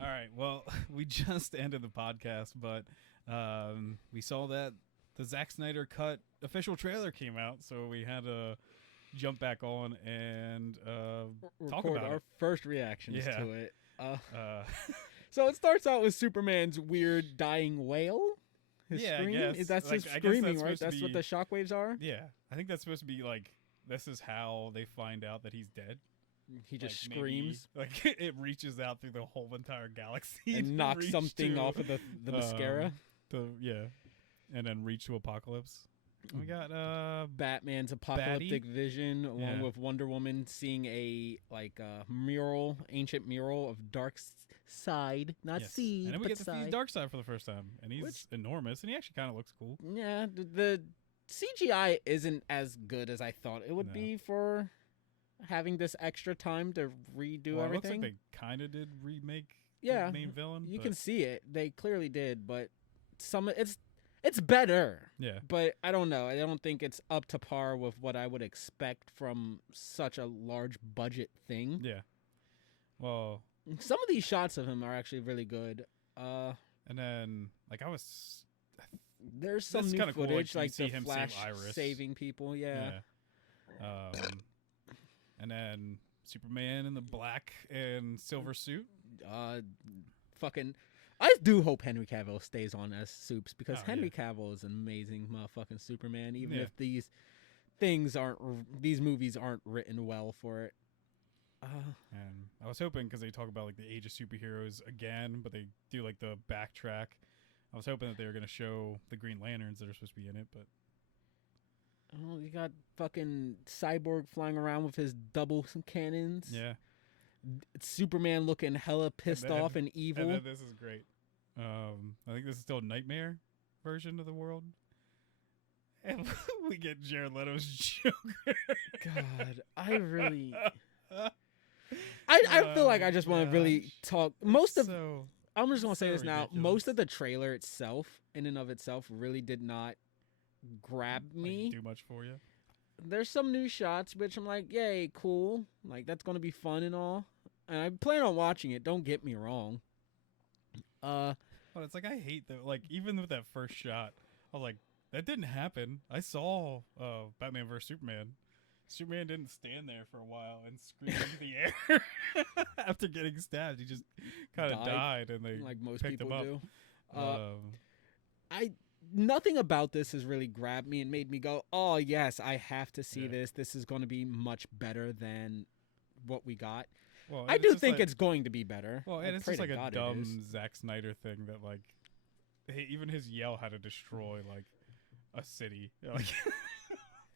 All right. Well, we just ended the podcast, but we saw that the Zack Snyder cut official trailer came out, so we had to jump back on and talk Record about our it. first reactions Yeah. to it. Uh, So it starts out with Superman's weird dying wail. His Yeah, I scream. guess. That's Like, his I guess that's screaming, right? supposed to That's what be- the shockwaves are. yeah, I think that's supposed to be like this is how they find out that he's dead. He just Like, maybe, screams like it reaches out through the whole entire galaxy and to knocks reach something to, off of the mascara. Yeah, and then reach to Apocalypse. We got Batman's apocalyptic vision, along Yeah. with Wonder Woman seeing a mural, ancient mural of Side, not yes. Seed, and then we but get to see Side. Darkseid for the first time, and he's Which- enormous, and he actually kind of looks cool. Yeah, the CGI isn't as good as I thought it would No. be for having this extra time to redo Well, it everything. looks like they kind of did remake Yeah, the main villain. you but, can see it. They clearly did, but it's better. yeah. But I don't know. I don't think it's up to par with what I would expect from such a large budget thing. Yeah. Well, Some of these shots of him are actually really good. and then There's some That's new kinda cool, like, footage, you like see the him save Flash Iris. saving people. Yeah. And then Superman in the black and silver suit. Fucking. I do hope Henry Cavill stays on as Supes because Oh, Henry yeah. Cavill is an amazing motherfucking Superman. Even Yeah. if these movies aren't written well for it. And I was hoping because they talk about like the age of superheroes again, but they do like the backtrack. I was hoping that they were going to show the Green Lanterns that are supposed to be in it, but Oh, you got fucking Cyborg flying around with his double cannons. yeah. Superman looking hella pissed then- off and evil. And then this is great. I think this is still a Nightmare version of the world. And we get Jared Leto's Joker. God, I really. I feel like I just want to really gosh. talk. I'm just gonna say so this now. ridiculous. Most of the trailer itself, in and of itself, really did not grab me. do much for you. There's some new shots, which I'm like, yay, cool. Like that's gonna be fun and all. And I plan on watching it. Don't get me wrong. But it's like I hate that. Like even with that first shot, I was like, that didn't happen. I saw Batman vs Superman. Superman didn't stand there for a while and scream into the air after getting stabbed. He just kind of died, and they like most picked people him do. up. Nothing about this has really grabbed me and made me go, oh yes, I have to see Yeah. this. This is going to be much better than what we got. Well, I and do just think like, it's going to be better. well, I and it's pray just like to a God it dumb is. Zack Snyder thing that like, even his yell had to destroy like a city.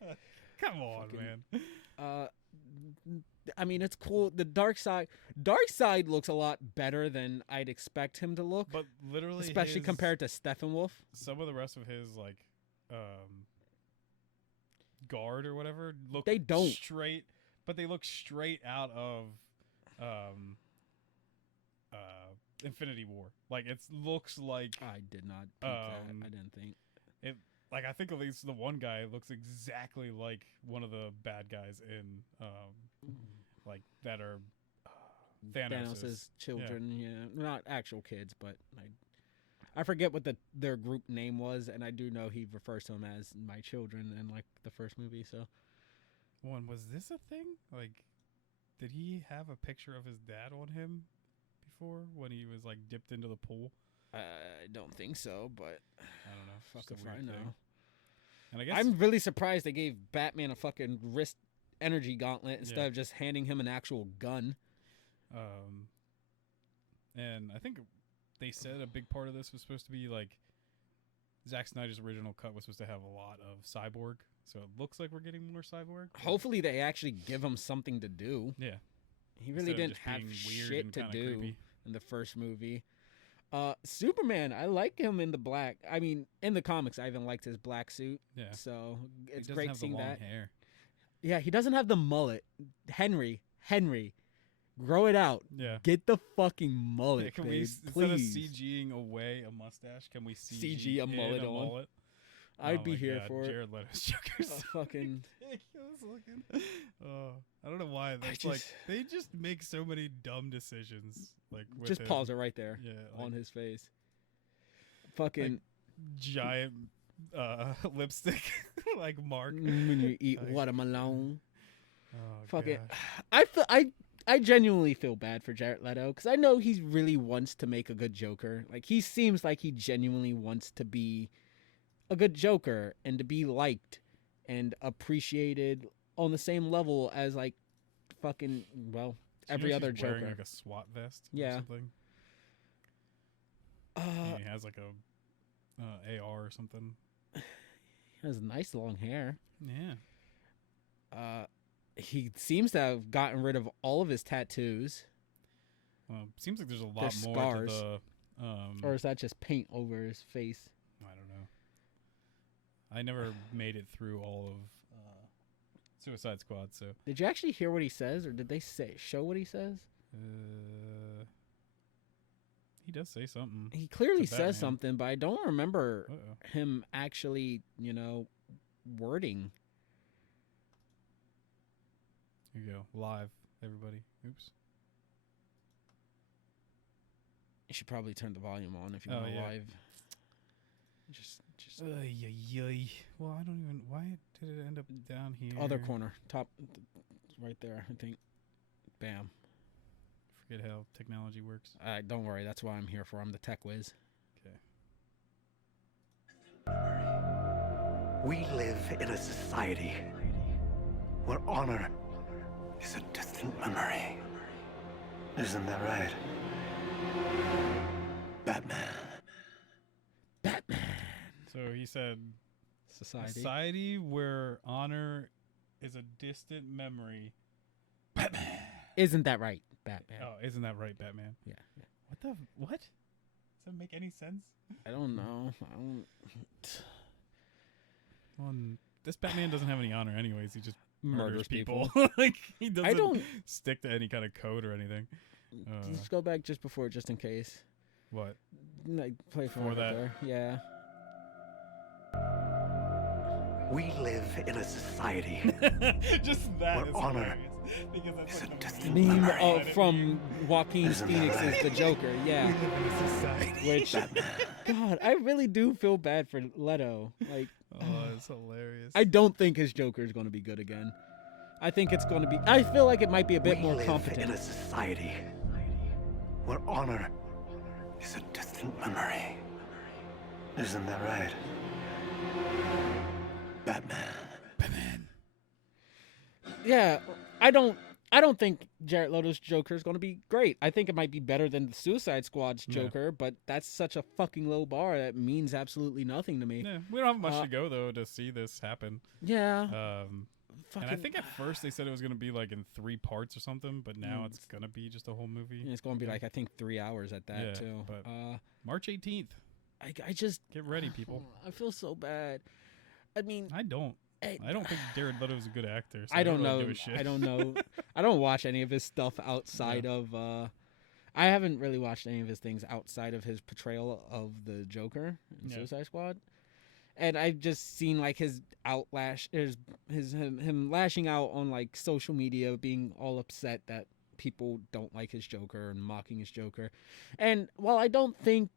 Like, come on, Fucking- man. I mean, it's cool. The Dark Side looks a lot better than I'd expect him to look, But literally, especially his- compared to Steppenwolf. some of the rest of his like guard or whatever look They don't. straight, but they look straight out of Infinity War. Like it looks like I did not peep that. Um, I didn't think. it. Like I think at least the one guy looks exactly like one of the bad guys in like that are Thanos'. children, yeah. Not actual kids, but I forget what their group name was, and I do know he refers to them as my children in like the first movie. So One, was this a thing? Like, did he have a picture of his dad on him before when he was like dipped into the pool? I don't think so, but I don't know. fuck Just a if weird I know. thing. And I guess I'm really surprised they gave Batman a fucking wrist energy gauntlet instead Yeah. of just handing him an actual gun. And I think they said a big part of this was supposed to be like Zack Snyder's original cut was supposed to have a lot of Cyborg, so it looks like we're getting more Cyborg. Hopefully, they actually give him something to do. Yeah, He really Instead of didn't just have being weird shit and to kinda do creepy. in the first movie. Superman, I like him in the black. I mean, in the comics, I even liked his black suit. Yeah, So he it's doesn't great have the seeing long that. hair. Yeah, he doesn't have the mullet. Henry, grow it out. Yeah. Get the fucking mullet, Yeah, can babe, we instead of please. CGing away a mustache, can we CG CG a mullet in on? mullet? I'd Oh be my here God, for it. Jared Leto's Joker's so Fucking. ridiculous looking. I don't know why. That's like they just make so many dumb decisions. Like with Just him. pause it right there. Yeah, On like, his face. Fucking. giant lipstick like mark. When you eat Like, watermelon. Oh, Fucking. gosh. I genuinely feel bad for Jared Leto because I know he really wants to make a good Joker. Like he seems like he genuinely wants to be a good Joker and to be liked and appreciated on the same level as like fucking every other he's Joker. wearing like a SWAT vest Yeah. or something. And he has like a AR or something. He has nice long hair. Yeah. He seems to have gotten rid of all of his tattoos. Well, seems like there's a lot There's more scars. to the Or is that just paint over his face? I don't know. I never made it through all of Suicide Squad, so Did you actually hear what he says, or did they show what he says? he does say something. He clearly to Batman. says something, but I don't remember Uh-oh. him actually, wording. Here you go. Live, everybody. Oops. You should probably turn the volume on if you Oh, want to yeah. live. Just Well, I don't even. Why did it end up down here? other corner, top, right there. I think. Bam. Forget how technology works. Don't worry. That's why I'm here for. I'm the tech whiz. Okay. We live in a society where honor is a distant memory. Isn't that right? Batman. So he said, Society. where honor is a distant memory. Batman. Isn't that right, Batman? Oh, isn't that right, Batman? Yeah. What? Does that make any sense? I don't know. Well, this Batman doesn't have any honor anyways. He just murders people. people. Like he doesn't don't- stick to any kind of code or anything. Just go back just before, just in case. What? Like play Before that? there. Yeah. We live in a society Just that where is honor hilarious, because that's is a like the distant meme. Meme from Joaquin Isn't that Phoenix's right? The Joker. We Yeah. live in a society. Which, Batman. God, I really do feel bad for Leto. Like, Oh, it's hilarious. I don't think his Joker is going to be good again. I think it's going to be. I feel like it might be a bit We more live competent. in a society where honor is a distant memory. Isn't that right? Batman. Yeah, I don't think Jared Leto's Joker is going to be great. I think it might be better than the Suicide Squad's Yeah. Joker, but that's such a fucking low bar that means absolutely nothing to me. Yeah, we don't have much to go though to see this happen. Yeah. And I think at first they said it was going to be like in 3 parts or something, but now Mm. it's going to be just a whole movie. it's going to be like, I think 3 hours at that Yeah, too. but- Uh, March 18th. I just Get ready, people. I feel so bad. I mean, I don't think Jared Leto's a good actor. So I don't really know. give a shit. I don't know. I don't watch any of his stuff outside of. I haven't really watched any of his things outside of his portrayal of the Joker in Yeah. Suicide Squad, and I've just seen like his him lashing out on like social media, being all upset that people don't like his Joker and mocking his Joker, and while I don't think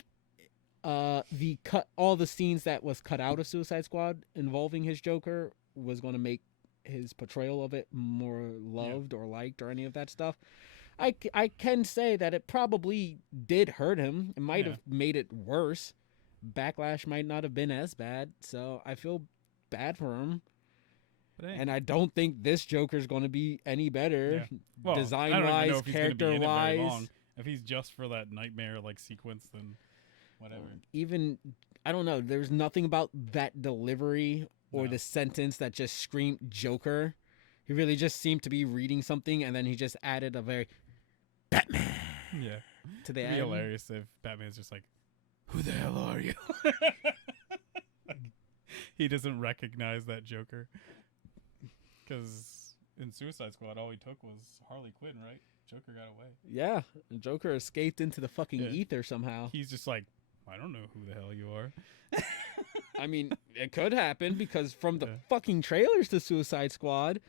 all the scenes that was cut out of Suicide Squad involving his Joker was going to make his portrayal of it more loved or liked or any of that stuff. I can say that it probably did hurt him. It might have made it worse. Backlash might not have been as bad, so I feel bad for him. But hey, And I don't think this Joker's going to be any better, well, design I don't even know wise, if he's gonna be character in it very wise. long. If he's just for that nightmare like sequence, then whatever. Even I don't know. There's nothing about that delivery or No. the sentence that just screamed Joker. He really just seemed to be reading something, and then he just added a very Batman Yeah, to the it'd be end. hilarious if Batman's just like, "Who the hell are you?" Like, he doesn't recognize that Joker because in Suicide Squad, all he took was Harley Quinn, right? Joker got away. Yeah, the Joker escaped into the fucking Yeah. ether somehow. He's just like, I don't know who the hell you are. I mean, it could happen because from the Yeah. fucking trailers to Suicide Squad,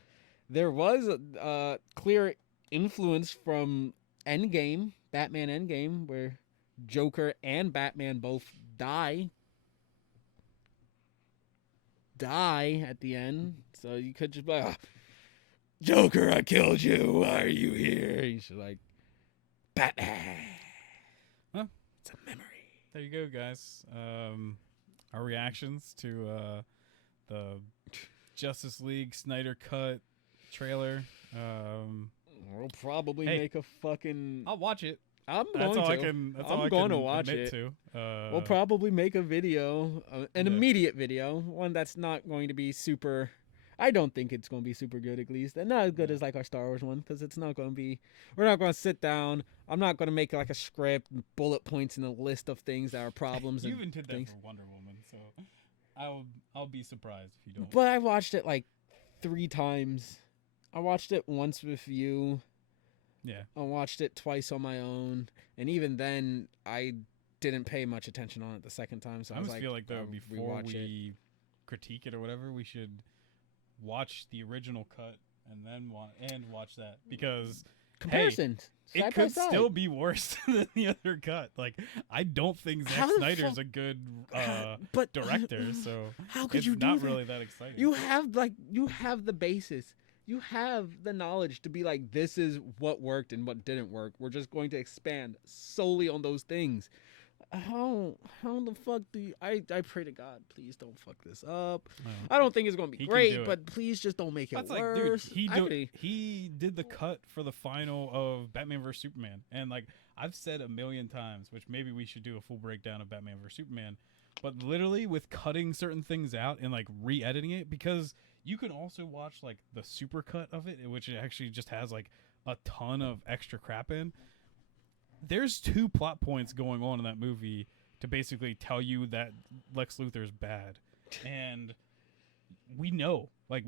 there was a clear influence from Endgame, Batman Endgame, where Joker and Batman both die at the end. So you could just be like, Joker, I killed you. Why are you here? You should like, Batman. Huh? It's a memory. There you go, guys. Our reactions to the Justice League Snyder Cut trailer. We'll probably Hey, make a fucking. I'll watch it. I'm That's going all to. I can. That's I'm all I going can to watch admit it. to. We'll probably make a video, an Yeah. immediate video, one that's not going to be super. I don't think it's going to be super good, at least, and not as good as like our Star Wars one, because it's not going to be. We're not going to sit down. I'm not going to make like a script, and bullet points, and a list of things that are problems. You and even did that things. for Wonder Woman, so I'll be surprised if you don't. But I watched it like 3 times. I watched it once with you. Yeah. I watched it twice on my own, and even then, I didn't pay much attention on it the second time. So I I was almost like, feel like though I'll before rewatch it. we critique it or whatever, we should watch the original cut and then watch that, because Comparisons. it side by could side. still be worse than the other cut. Like, I don't think Zack How the Snyder's fuck- a good but director, so how could it's you do not that? really that exciting. You have the basis. You have the knowledge to be like, this is what worked and what didn't work. We're just going to expand solely on those things. How the fuck do you, I pray to God, please don't fuck this up. No. I don't think it's gonna be He can do great, it. but please just don't make it That's like, dude, worse. he did the cut for the final of Batman vs Superman, and like I've said a million times, which maybe we should do a full breakdown of Batman vs Superman, but literally with cutting certain things out and like re-editing it, because you can also watch like the super cut of it, which actually just has like a ton of extra crap in. There's 2 plot points going on in that movie to basically tell you that Lex Luthor's bad, and we know, like,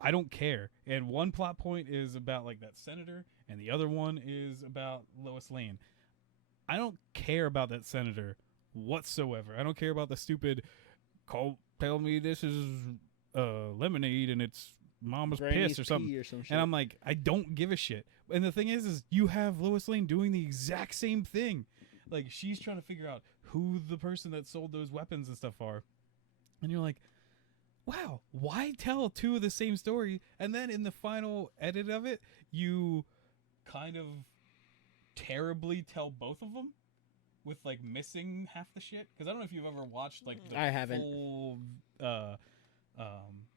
I don't care. And one plot point is about like that senator, and the other one is about Lois Lane. I don't care about that senator whatsoever. I don't care about the stupid tell me this is lemonade and it's mama's Granny's piss or something. pee or some shit. And I'm like, I don't give a shit. And the thing is you have Lois Lane doing the exact same thing. Like, she's trying to figure out who the person that sold those weapons and stuff are. And you're like, wow, why tell 2 of the same story? And then in the final edit of it, you kind of terribly tell both of them with like missing half the shit. Because I don't know if you've ever watched like the I haven't. full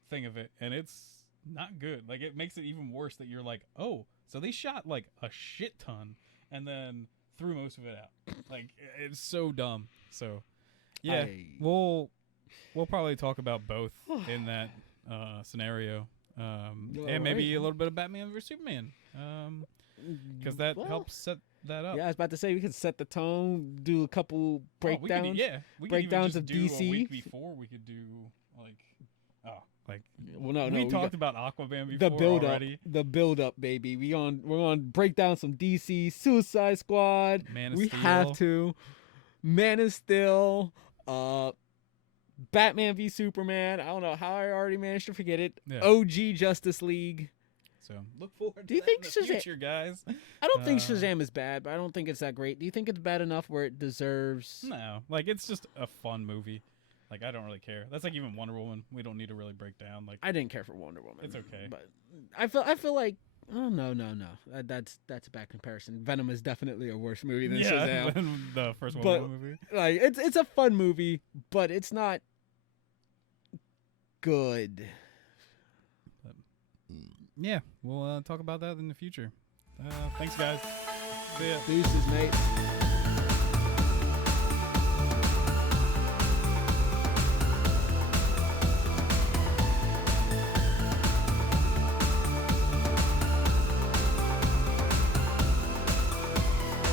thing of it, and it's not good. Like, it makes it even worse that you're like, oh, so they shot like a shit ton and then threw most of it out. Like, it's so dumb. So yeah, we'll probably talk about both in that scenario, and maybe a little bit of Batman vs Superman, because that helps set that up. Yeah, I was about to say we could set the tone, do a couple breakdowns. We could breakdowns even of just do DC. a week before. We could do like Well, no, we we talked got about Aquaman before the build already. up, the build up, baby. We're on break down some DC, Suicide Squad. Man of we Steel. have to. Man of Steel, Batman v Superman. I don't know how I already managed to forget it. Yeah. OG Justice League. So look forward Do you to think that in the Shazam- future, guys. I don't think Uh, Shazam is bad, but I don't think it's that great. Do you think it's bad enough where it deserves? No, like, it's just a fun movie. Like, I don't really care. That's like even Wonder Woman. We don't need to really break down. Like, I didn't care for Wonder Woman. It's okay. but I feel like no. That's a bad comparison. Venom is definitely a worse movie than Shazam. than the first But- Wonder Woman movie. Like it's a fun movie, but it's not good. Yeah, we'll talk about that in the future. Thanks, guys. See ya. Deuces, mate.